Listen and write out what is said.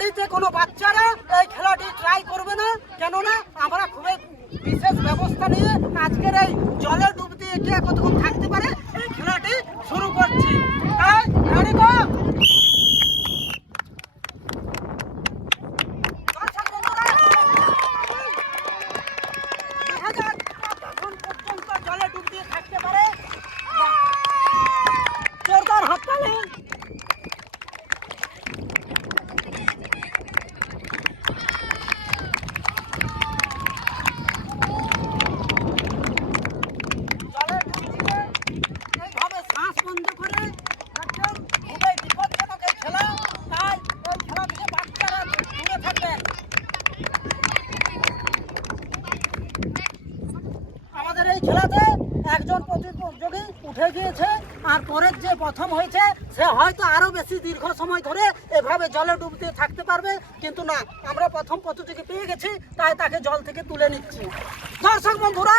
বাড়িতে কোনো বাচ্চারা এই খেলাটি ট্রাই করবে না। কেননা আমরা খুবই বিশেষ ব্যবস্থা নিয়ে আজকের এই জলে ডুব দিয়ে কে কতক্ষণ থাকতে পারে এই খেলাটি শুরু করছি। তাই নারীগণ খেলাতে একজন প্রতিযোগী উঠে গিয়েছে আর পরের যে প্রথম হয়েছে, সে হয়তো আরও বেশি দীর্ঘ সময় ধরে এভাবে জলে ডুবতে থাকতে পারবে, কিন্তু না, আমরা প্রথম প্রতিযোগী পেয়ে গেছি, তাই তাকে জল থেকে তুলে নিচ্ছি। দর্শক বন্ধুরা